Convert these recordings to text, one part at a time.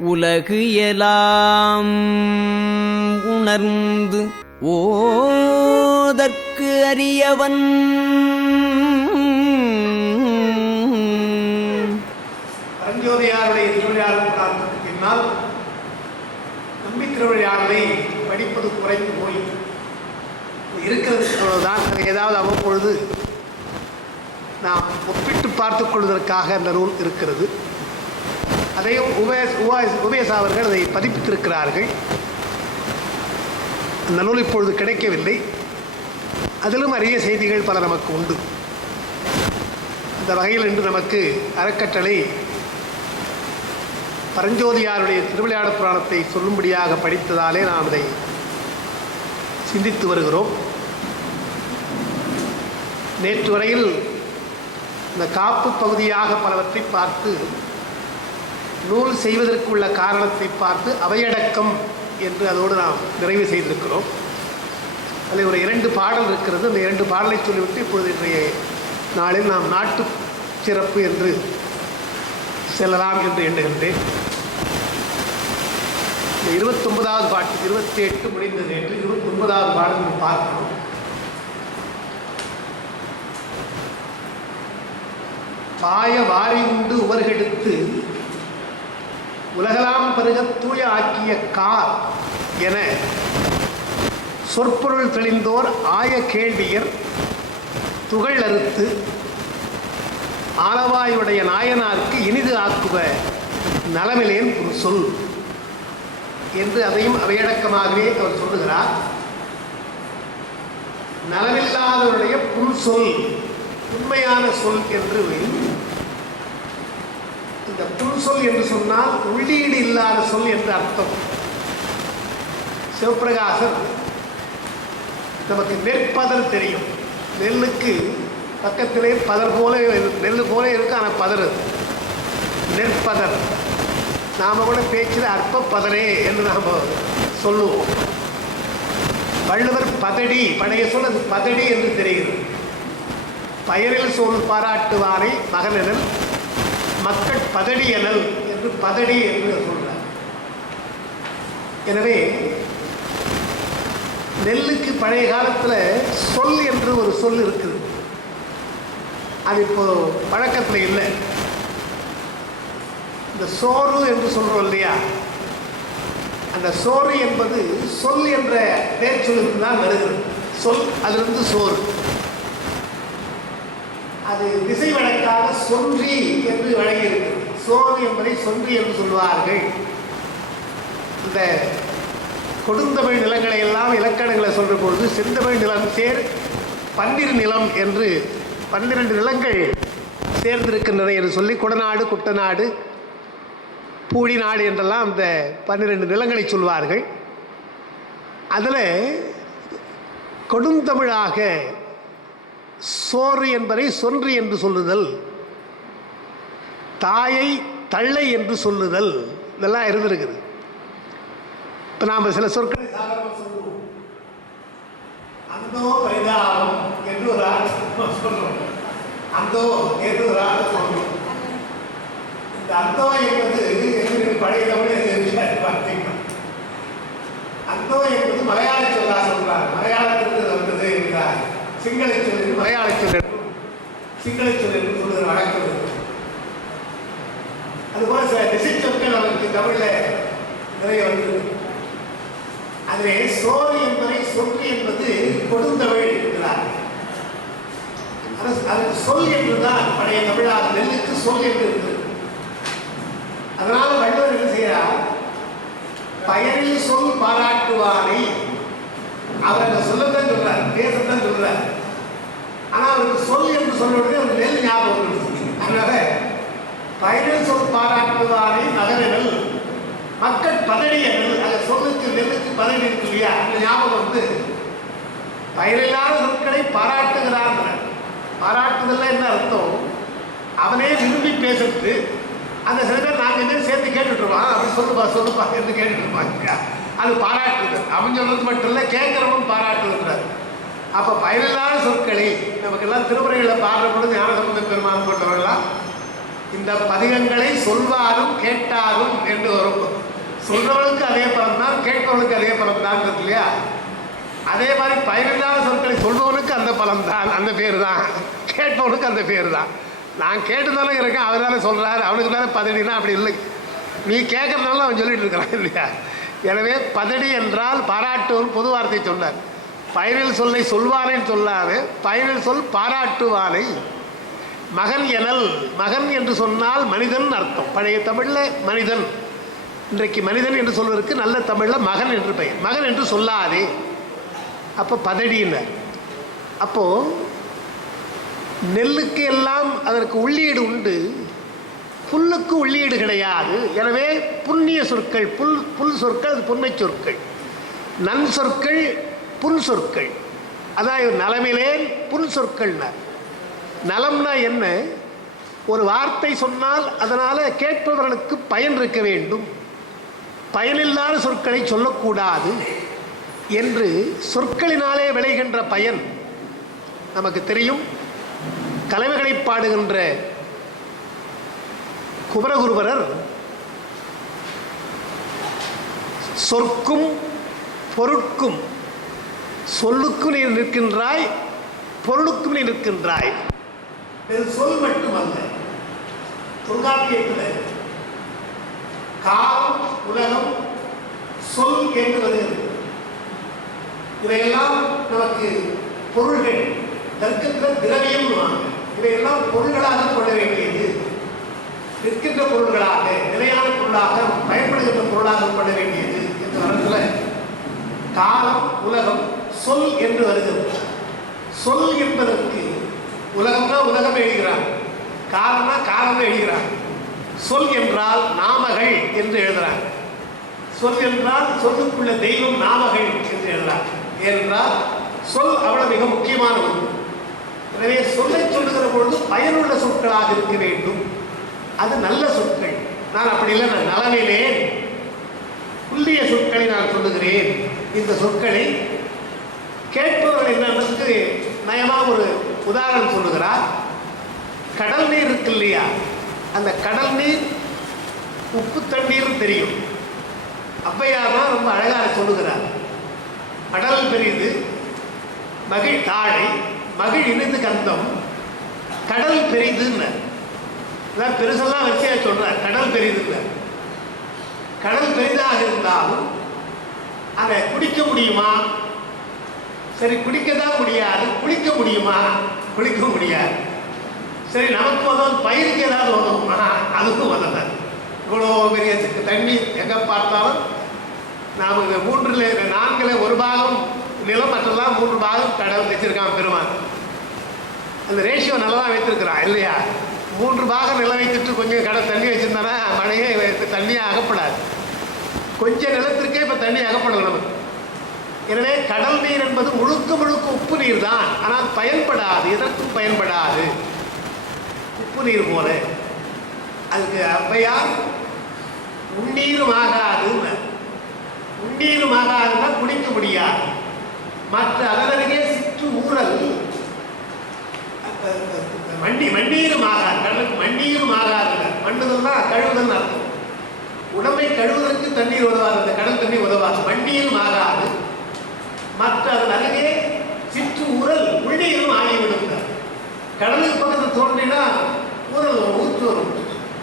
உலகு எலாம் உணர்ந்து ஓதற்கு அறியவன் பரஞ்சோதியாருடைய திருவிளையாடல் பின்னால் நம்பி படிப்பது குறைந்து போய் இருக்கிறது தான் ஏதாவது அவ்வப்பொழுது நாம் ஒப்பிட்டு பார்த்துக் கொள்வதற்காக அந்த நூல் இருக்கிறது. அதையும் உபேஸ் உபாஸ் உபேஸ் அவர்கள் அதை பதிப்பித்திருக்கிறார்கள். அந்த நூல் இப்பொழுது கிடைக்கவில்லை. அதிலும் அரிய செய்திகள் பல நமக்கு உண்டு. அந்த வகையில் இன்று நமக்கு அறக்கட்டளை பரஞ்சோதியாருடைய திருவிளையாட புராணத்தை சொல்லும்படியாக படித்ததாலே நாம் அதை சிந்தித்து வருகிறோம். நேற்று வரையில் இந்த காப்பு பகுதியாக பலவற்றை பார்த்து நூல் செய்வதற்குள்ள காரணத்தை பார்த்து அவையடக்கம் என்று அதோடு நாம் நிறைவு செய்திருக்கிறோம். அதில் ஒரு இரண்டு பாடல் இருக்கிறது. அந்த இரண்டு பாடலை சொல்லிவிட்டு இப்பொழுது இன்றைய நாளில் நாம் நாட்டு சிறப்பு என்று செல்லலாம் என்று எண்ணுகின்றேன். இருபத்தொன்பதாவது பாட்டு இருபத்தி எட்டு முடிந்தது என்று இருபத்தொன்பதாவது பாடல் பார்க்கணும். பாய வாரி உண்டு உவர்கெடுத்து உலகலாம் பெருக தூய ஆக்கிய கார் என சொற்பொருள் தெளிந்தோர் ஆய கேள்வியர் துகள் அறுத்து ஆலவாயுடைய நாயனாருக்கு இனிது ஆக்குவ நலமிலேன் ஒரு சொல் என்று அதையும் அவையடக்கமாகவே அவர் சொல்லுகிறார். நலமில்லாதவருடைய புல் சொல் உண்மையான சொல் என்று இந்த புல் சொல் என்று சொன்னால் உள்ளீடு இல்லாத சொல் என்று அர்த்தம். சிவபிரகாசர் நமக்கு நெற்பதர் தெரியும். நெல்லுக்கு பக்கத்திலே பதர் போல நெல் போல இருக்கு ஆனால் பதர் நெற்பதர். நாம் கூட பேச்சில் அற்ப பதரே என்று நாம் சொல்லுவோம். வள்ளுவர் பதடி பழைய சொல் அது பதடி என்று தெரிகிறது. பயிரில் சொல் பாராட்டுவாரை மகனெனல் மக்கள் பதடி என்று பதடி என்று சொல்றார். எனவே நெல்லுக்கு பழைய காலத்தில் சொல் என்று ஒரு சொல் இருக்குது. அது இப்போ பழக்கத்தில் இல்லை. இந்த சோறு என்று சொல்றோம் இல்லையா? அந்த சோறு என்பது சொல் என்ற பேச்சொலுக்கு தான் வருகிறது. சொல் அதிலிருந்து சோறு. அது திசை வழக்காக சொன்றி என்று வழங்கியிருக்கு. சோறு என்பதை சொன்றி என்று சொல்வார்கள் இந்த கொடுந்தமிழ் நிலங்களை எல்லாம் இலக்கணங்களை சொல்கிற பொழுது செந்தமிழ் நிலம் சேர் பன்னிரு நிலம் என்று பன்னிரண்டு நிலங்கள் சேர்ந்திருக்கின்றன என்று சொல்லி குடநாடு குட்டநாடு பூடி நாடு என்றெல்லாம் அந்த பன்னிரெண்டு நிலங்களை சொல்வார்கள். அதில் கொடுந்தமிழாக சோறு என்பதை சொன்று என்று சொல்லுதல். தாயை தள்ளை என்று சொல்லுதல். இதெல்லாம் இருந்திருக்குது. இப்போ நாம் சில சொற்களை சாதாரணமா சொல்லுவோம். அந்தோ என்பது பழைய தமிழ் பார்த்தீங்கன்னா. அந்தோ என்பது மலையாள சொல்லா சொல்றார் மலையாளத்தில் சிங்கள சொல் என்று மலையாள சொல் என்றும் சிங்கள சொல் என்று சொல்வது வழக்கம் அதுபோல சில திசை சொற்கள் நமக்கு தமிழ்ல நிறைய வந்து. அதிலே சோறு என்பதை சொல் என்பது கொடுந்தமிழ் என்கிறார். அது சொல் என்றுதான் பழைய தமிழாக நெல்லுக்கு சொல் என்று இருக்கிறது அதனால வள்ளுவர் என்ன செய்கிறார்? பயனில் சொல் பாராட்டுவானை. அவர் அந்த சொல்லத்தான் சொல்றார் பேசத்தான் ஆனால் அவருக்கு சொல் என்று சொல்ல உடனே ஒரு நெல் ஞாபகம் அதனால பயனில் சொல் பாராட்டுவானை நகரங்கள் மக்கள் பதவி நெல் அந்த சொல்லுக்கு நெல்லுக்கு பதவி இருக்கு இல்லையா அந்த ஞாபகம் வந்து பயிரில்லாத சொற்களை பாராட்டுகிறான் பாராட்டுதல்ல என்ன அர்த்தம்? அவனே விரும்பி பேசுறது. அந்த சில பேர் நாங்கள் என்ன சேர்த்து கேட்டுட்ருவான் இருப்பான் அப்படி சொல்லுப்பா சொல்லுப்பா என்று கேட்டுட்ருப்பாங்க அது பாராட்டுதல். அவன் சொல்றது மட்டும் இல்லை கேட்குறவனும் பாராட்டுகிறார் அப்போ பயனில்லாத சொற்களை. நமக்கெல்லாம் திருமுறைகளை பாடுற பொழுது ஞானசம்பந்த பெருமான் போன்றவர்கள்லாம் இந்த பதிகங்களை சொல்வாரும் கேட்டாரும் என்று வரும் சொல்றவளுக்கு அதே பலம் தான் கேட்பவளுக்கு அதே பலம் தான் இல்லையா? அதே மாதிரி பயனில்லாத சொற்களை சொல்பவனுக்கு அந்த பலம் தான் அந்த பேர் தான் கேட்பவனுக்கு அந்த பேர் தான் நான் கேட்டுதானே இருக்கேன் அவர் சொல்கிறாரு அவனுக்கு தானே பதடினா அப்படி இல்லை. நீ கேட்கறதுனால அவன் சொல்லிட்டு இருக்கிறான் இல்லையா? எனவே பதடி என்றால் பாராட்டுவன் பொது வார்த்தை சொன்னார். பயனில் சொல்லை சொல்வானேன்னு சொல்லாது பயனில் சொல் பாராட்டுவானை மகன் எனல் மகன் என்று சொன்னால் மனிதன் அர்த்தம். பழைய தமிழில் மனிதன். இன்றைக்கு மனிதன் என்று சொல்வதற்கு நல்ல தமிழில் மகன் என்று பெயர். மகன் என்று சொல்லாதே. அப்போ பதடியினர். அப்போது நெல்லுக்கு எல்லாம் அதற்கு உள்ளீடு உண்டு புல்லுக்கு உள்ளீடு கிடையாது. எனவே புண்ணிய சொற்கள் புல் புல் சொற்கள் அது புன்மை சொற்கள். நன் சொற்கள் புன் சொற்கள். அதாவது நலமிலேன் புன் சொற்கள்னார். நலம்னா என்ன? ஒரு வார்த்தை சொன்னால் அதனால் கேட்பவர்களுக்கு பயன் இருக்க வேண்டும். பயனில்லாத சொற்களை சொல்லக்கூடாது என்று சொற்களினாலே விளைகின்ற பயன் நமக்கு தெரியும். கலவைகளை பாடுகின்ற குமரகுருபரர் சொற்கும் பொருட்கும் சொல்லுக்கும் நீ நிற்கின்றாய் பொருளுக்கும் நீ நிற்கின்றாய். சொல் மட்டுமல்ல. தொல்காப்பியத்தில் காலம் உலகம் சொல் என்று வருகிறது இவையெல்லாம் நமக்கு பொருள்கள் தர்க்கத்தில் திரவியம் இவையெல்லாம் பொருள்களாக கொள்ள வேண்டியது. நிற்கின்ற பொருள்களாக நிலையான பொருளாக பயன்படுகின்ற பொருளாக கொள்ள வேண்டியது. என்ற காலம் உலகம் சொல் என்று வருகிறது. சொல் என்பதற்கு உலகம்னா உலகம் எழுதுகிறார் காலம்னா காலம் எழுதுகிறார் சொல் என்றால் நாமகள் என்று எழுதுகிறார். சொல் என்றால் சொல்லுக்குள்ள தெய்வம் நாமகள் என்று எழுதுகிறார். ஏனென்றால் சொல் அவ்வளவு மிக முக்கியமான ஒன்று. எனவே சொல்லை சொல்லுகிற பொழுது பயனுள்ள சொற்களாக இருக்க வேண்டும். அது நல்ல சொற்கள். நான் அப்படி இல்லை நான் நலனிலே புள்ளிய சொற்களை நான் சொல்லுகிறேன். இந்த சொற்களை கேட்பவர்கள் என்னன்னு நயமாக ஒரு உதாரணம் சொல்லுகிறார்? கடல் நீர் இருக்கு இல்லையா? அந்த கடல் நீர் உப்பு தண்ணீர் தெரியும். அப்பையார் தான் ரொம்ப அழகாக சொல்லுகிறார். கடல் பெரியது மகிழ் தாழை மகிழ் இணைந்து கந்தம் கடல் பெரிதுன்னு. அதான் பெருசெல்லாம் வரிசையாக சொல்கிறார் கடல் பெரிதுன்னு. கடல் பெரிதாக இருந்தாலும் அதை குடிக்க முடியுமா? சரி குடிக்க தான் முடியாது. குளிக்க முடியுமா? குளிக்க முடியாது. சரி நமக்கு உதவும் பயிருக்கு ஏதாவது உதவுமா. அதுக்கும் உதவாது இவ்வளோ பெரிய தண்ணி எங்கே பார்த்தாலும் நாம் இந்த மூன்றில் நான்கில் ஒரு பாகம் நிலம் மற்றெல்லாம் மூன்று பாகம் கடல் வச்சிருக்கான் பெருமான் அந்த ரேஷியோ நல்லா தான் வைத்திருக்கிறான் இல்லையா? மூன்று பாகம் நிலம் வைத்துட்டு கொஞ்சம் கடல் தண்ணி வச்சுருந்தானா மழையே தண்ணியே அகப்படாது. கொஞ்ச நிலத்திற்கே இப்போ தண்ணி அகப்படும் நமக்கு. எனவே கடல் நீர் என்பது முழுக்க முழுக்க உப்பு நீர் தான். ஆனால் பயன்படாது. எதற்கும் பயன்படாது. உப்பு நீர் போல. அதுக்கு அவ்வையார் உண்ணீரும் ஆகாது உண்ணீரும் ஆகாதுன்னா குடிக்க முடியாது. மற்ற அதனருகே சிற்று ஊரல் வண்டி மண்ணீரும் ஆகாது. கடலுக்கு மண்ணீரும் ஆகாது மண்ணுதல்னா கழுவுதல் அர்த்தம். உடம்பை கழுவுவதற்கு தண்ணீர் உதவாது. அந்த கடல் தண்ணீர் உதவாது. மண்ணீரும் ஆகாது. மற்ற அதன் அருகே சிற்று உரல் உள்ளேயும் ஆகிவிடும் கடலுக்கு பக்கத்தில் தோன்றினா ஊரல் ஊற்று வரும்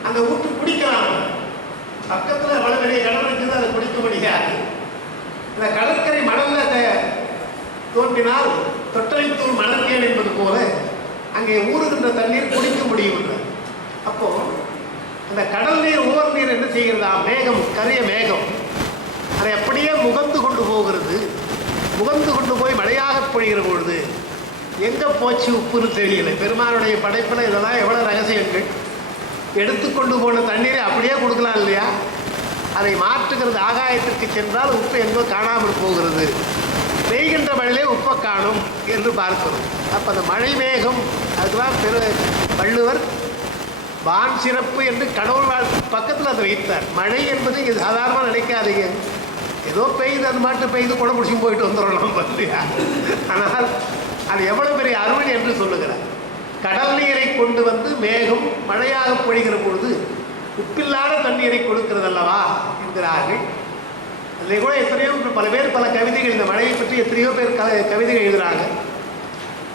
அந்த ஊற்று குடிக்கலாம் பக்கத்தில் அவ்வளவு பெரிய கடல் இருக்குது அதை குடிக்க முடியாது இந்த கடற்கரை மணல்ல அதை தோன்றினால் தொட்டலைத்தூள் மணற்கேன் என்பது போல அங்கே ஊறுகின்ற தண்ணீர் குடிக்க முடியும் அப்போ அந்த கடல் நீர் உவர் நீர் என்ன செய்கிறதா? மேகம் கரிய மேகம். அதை அப்படியே முகந்து கொண்டு போகிறது. முகந்து கொண்டு போய் மழையாக பொழிகிற பொழுது எங்கே போச்சு உப்புன்னு தெரியல. பெருமானுடைய படைப்பில் இதெல்லாம் எவ்வளோ ரகசியங்கள் எடுத்துக்கொண்டு போன தண்ணீரை அப்படியே கொடுக்கலாம் இல்லையா? அதை மாற்றுகிறது ஆகாயத்திற்கு சென்றால் உப்பு எங்கோ காணாமல் போகிறது. பெய்கின்ற மழையிலே உப்பை காணும் என்று பார்க்கிறோம். அப்போ அந்த மழை மேகம் அதுதான் பெரு வள்ளுவர் வான் சிறப்பு என்று கடவுள் வாழ்க்கை பக்கத்தில் அதை வைத்தார். மழை என்பது இங்கே சாதாரணமாக நினைக்காதீங்க. ஏதோ பெய்து அது மாட்டு பெய்து கூட பிடிச்சி போயிட்டு வந்துடலாம் நம்ம இல்லையா ஆனால் அது எவ்வளோ பெரிய அருள் என்று சொல்லுகிறார். கடல் நீரை கொண்டு வந்து மேகம் மழையாக பொழிகிற பொழுது உப்பில்லாத தண்ணீரை கொடுக்கிறது அல்லவா என்கிறார்கள். அதில் கூட எத்தனையோ பல பேர் பல கவிதைகள் இந்த மழையை பற்றி எத்தனையோ பேர் க கவிதைகள் எழுதுறாங்க.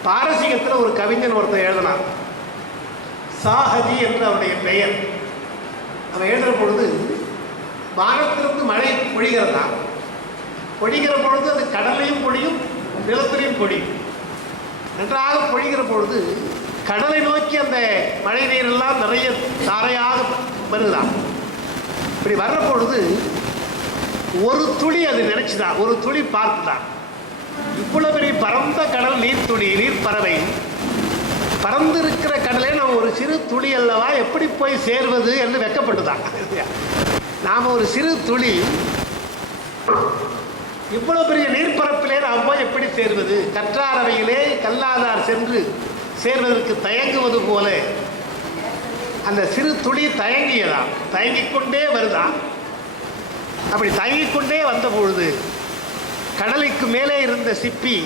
பாரசீகத்தில் ஒரு கவிஞன் ஒருத்தர் எழுதினான் சாஹதி என்று அவருடைய பெயர். அவன் எழுதுகிற பொழுது வானத்திலிருந்து மழை பொழிகிறதா? பொழிகிற பொழுது அது கடலையும் பொழியும் நிலத்திலையும் பொழியும். நன்றாக பொழிகிற பொழுது கடலை நோக்கி அந்த மழை நீரெல்லாம் நிறைய தாரையாக வருதான் இப்படி வர்ற பொழுது ஒரு துளி அது நினைச்சுதான் ஒரு துளி பார்த்துதான் இவ்வளவு பெரிய பரந்த கடல் நீர்த்துளி நீர் பறவை. பறந்திருக்கிற கடலே நம்ம ஒரு சிறு துளி அல்லவா எப்படி போய் சேர்வது என்று வெக்கப்பட்டுதான் நாம் ஒரு சிறு துளி இவ்வளவு பெரிய நீர்ப்பரப்பிலே நாம் எப்படி சேர்வது? கற்றாரவையிலே கல்லாதார் சென்று சேர்வதற்கு தயங்குவது போல. அந்த சிறு துளி தயங்கியதாம். தயங்கிக் கொண்டே வருதான் அப்படி தயங்கிக் கொண்டே வந்த பொழுது கடலுக்கு மேலே இருந்த சிப்பி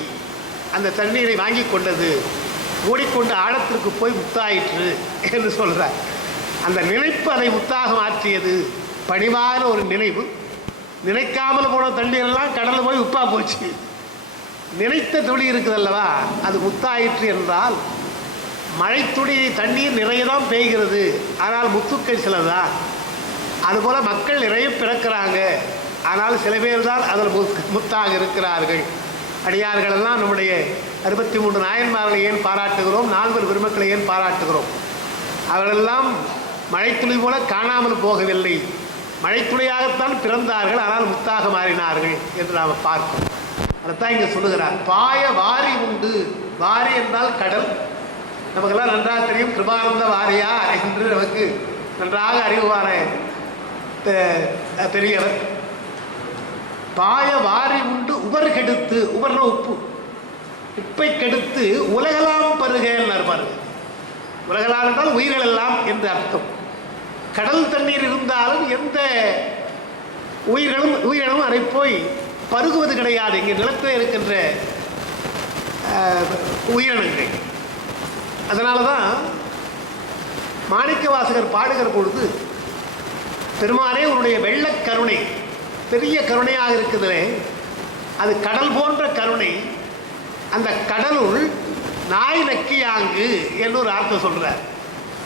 அந்த தண்ணீரை வாங்கி கொண்டது. ஓடிக்கொண்டு ஆழத்திற்கு போய் முத்தாயிற்று என்று சொல்கிறார் அந்த நினைப்பு அதை முத்தாக மாற்றியது பணிவான ஒரு நினைவு. நினைக்காமல் போன தண்ணீரெல்லாம் கடலில் போய் உப்பா போச்சு. நினைத்த துளி இருக்குதல்லவா? அது முத்தாயிற்று என்றால் மழைத்துளி தண்ணீர் நிறைய தான் பெய்கிறது. ஆனால் முத்துக்கள் சிலதான் அதுபோல் மக்கள் நிறைய பிறக்கிறாங்க. ஆனால் சில பேர் தான் அதில் முத்- முத்தாக இருக்கிறார்கள். அடியார்கள் எல்லாம் நம்முடைய அறுபத்தி மூன்று நாயன்மார்களை ஏன் பாராட்டுகிறோம்? நால்வர் பெருமக்களை ஏன் பாராட்டுகிறோம்? அவர்களெல்லாம் மழைத்துளி போல காணாமல் போகவில்லை. மழைத்துளியாகத்தான் பிறந்தார்கள் ஆனால் முத்தாக மாறினார்கள் என்று நாம் பார்ப்போம் அதைத்தான் இங்கே சொல்லுகிறார். பாய வாரி உண்டு. வாரி என்றால் கடல். நமக்கெல்லாம் நன்றாக தெரியும் கிருபானந்த வாரியார் என்று நமக்கு நன்றாக அறிவுவார பெரியவர். பாய வாரி உண்டு உவர் கெடுத்து உவர்ன உப்பு. உப்பை கெடுத்து உலகலாம் பருகன்னார் பாருங்க. உலகலாம் என்றால் உயிர்கள் எல்லாம் என்று அர்த்தம். கடல் தண்ணீர் இருந்தாலும் எந்த உயிர்களும் உயிரினமும் அதை போய் பருகுவது கிடையாது. இங்கே நிலத்தில் இருக்கின்ற உயிரினங்கள். அதனால தான் மாணிக்க வாசகர் பாடுகிற பொழுது பெருமானே உன்னுடைய வெள்ளக் கருணை பெரிய கருணையாக இருக்குதுலே அது கடல் போன்ற கருணை. அந்த கடலுள் நாய் நக்கியாங்கு என்று ஒரு அர்த்தம் சொல்கிறார்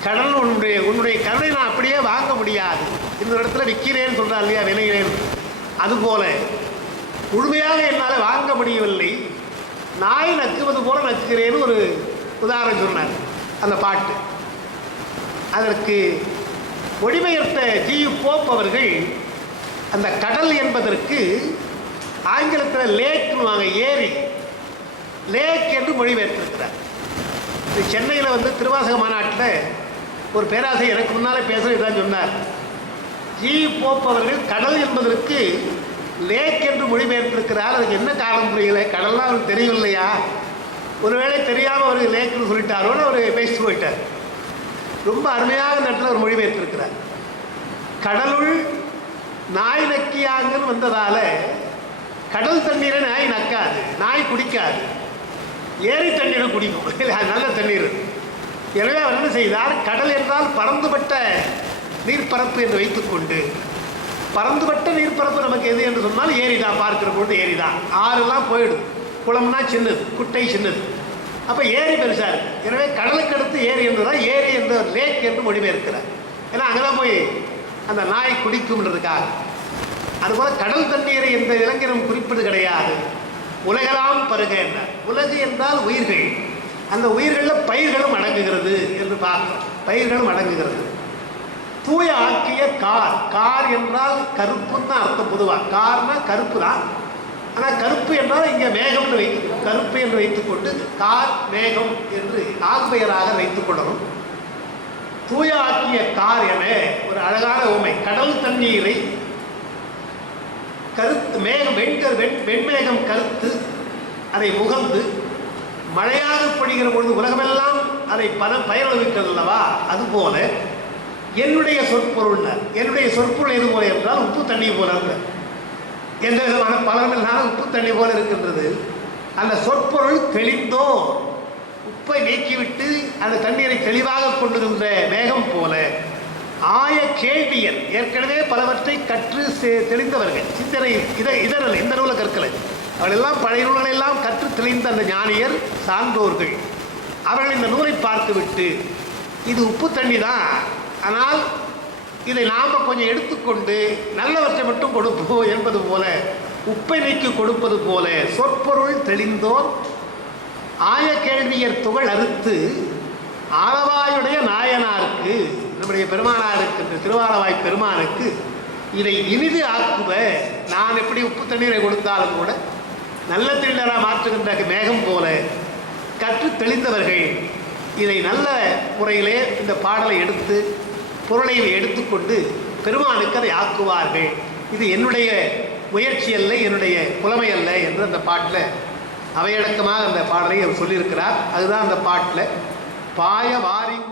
கடல் உன்னுடைய உன்னுடைய கருணை நான் அப்படியே வாங்க முடியாது. இந்த இடத்துல விற்கிறேன்னு சொல்கிறா இல்லையா விலைகிறேன் அதுபோல முழுமையாக என்னால் வாங்க முடியவில்லை. நாய் நக்குவது போல நக்குகிறேன்னு ஒரு உதாரணம் சொன்னார் அந்த பாட்டு. அதற்கு மொழிபெயர்த்த ஜி போப் அவர்கள் அந்த கடல் என்பதற்கு ஆங்கிலத்தில் லேக்னுவாங்க ஏரி. லேக் என்று மொழிபெயர்த்திருக்கிறார். சென்னையில் வந்து திருவாசக மாநாட்டில் ஒரு பேராசிரியர் எனக்கு முன்னாலே பேசுகிற இதான் சொன்னார். ஜி போப் அவர்கள் கடல் என்பதற்கு லேக் என்று மொழிபெயர்த்திருக்கிறார். அதுக்கு என்ன காரணம் புரியல? கடல்லாம் அவருக்கு தெரியும் இல்லையா ஒருவேளை தெரியாமல் அவர் லேக்குன்னு சொல்லிட்டாரோன்னு அவர் பேசிட்டு போயிட்டார். ரொம்ப அருமையாக இந்த அவர் மொழிபெயர்த்திருக்கிறார். கடலுள் நாய் நக்கியாங்கன்னு வந்ததால் கடல் தண்ணீரை நாய் நக்காது நாய் குடிக்காது. ஏரி தண்ணீரை குடிக்கும். இல்லை, அது நல்ல தண்ணீர். எனவே அவர் என்ன செய்தார்? கடல் என்றால் பறந்துபட்ட நீர்ப்பரப்பு என்று வைத்துக்கொண்டு பறந்துபட்ட நீர்ப்பரப்பு நமக்கு எது என்று சொன்னால் ஏரிதான். பார்க்கிற பொழுது ஏரிதான். ஆறுலாம் போயிடும். குளம்னா சின்னது குட்டை சின்னது. அப்போ ஏரி பெருசாக எனவே கடலுக்கு அடுத்து ஏரி என்று தான் ஏரி என்ற லேக் என்று மொழிபெயர்க்கிறார். ஏன்னா அங்கே தான் போய் அந்த நாய் குடிக்கும்ன்றதுக்காக. அதுபோல் கடல் தண்ணீரை எந்த இளைஞரும் குறிப்பது கிடையாது. உலகெல்லாம் பருக என்ன உலகு என்றால் உயிர்கள். அந்த உயிர்களில் பயிர்களும் அடங்குகிறது என்று பார்க்கிறோம். பயிர்களும் அடங்குகிறது. தூய ஆக்கிய கார். கார் என்றால் கருப்புன்னு தான் அர்த்தம் பொதுவாக கார்னா கருப்பு தான். ஆனால் கருப்பு என்றால் இங்கே மேகம்னு வைத்து கருப்பு என்று வைத்துக்கொண்டு கார் மேகம் என்று ஆகுபெயராக வைத்துக் கொள்ளணும். தூய ஆக்கிய கார் என ஒரு அழகான உமை கடல் தண்ணீரை கருத்து மேகம் வெண்கர் வெண் வெண்மேகம் கருத்து அதை முகந்து மழையாக பொழிகிற பொழுது உலகமெல்லாம் அதை பல பயனளிக்கிறது அல்லவா அதுபோல என்னுடைய சொற்பொருள் என்னுடைய சொற்பொருள் எது போல என்றால் உப்பு தண்ணி போல எந்த விதமான பலன் இல்லாத உப்பு தண்ணி போல இருக்கின்றது. அந்த சொற்பொருள் தெளிந்தோ உப்பை நீக்கிவிட்டு அந்த தண்ணீரை தெளிவாக கொண்டிருந்த மேகம் போல ஆய கேள்வியல் ஏற்கனவே பலவற்றை கற்று செ- தெளிந்தவர்கள். சிந்தனை இத இதரல் இந்த நூலை கற்கலை. அவர்களெல்லாம் பழைய நூல்களை எல்லாம் அந்த ஞானியர் சான்றோர்கள். அவர்கள் இந்த நூலை பார்த்துவிட்டு இது உப்பு தண்ணி தான் ஆனால் இதை நாம் கொஞ்சம் எடுத்துக்கொண்டு நல்லவற்றை மட்டும் கொடுப்போம் என்பது போல உப்பை நீக்கி கொடுப்பது போல சொற்பொருள் தெளிந்தோர் ஆய கேள்வியர் துகள் அறுத்து ஆளவாயுடைய நாயனாருக்கு நம்முடைய பெருமானாருக்கு இந்த திருவாளவாய் பெருமானுக்கு இதை இனிது ஆக்குவ நான் எப்படி உப்பு தண்ணீரை கொடுத்தாலும் கூட நல்ல தண்ணீராக மாற்றுகின்ற கற்று தெளிந்தவர்கள் இதை நல்ல முறையிலே இந்த பாடலை எடுத்து பொருளை எடுத்துக்கொண்டு பெருமானுக்கு அதை ஆக்குவார்கள். இது என்னுடைய முயற்சி அல்ல என்னுடைய புலமை அல்ல என்று அந்த பாட்டில் அவையடக்கமாக அந்த பாடலை அவர் சொல்லியிருக்கிறார். அதுதான் அந்த பாட்டில் பாய வாரின்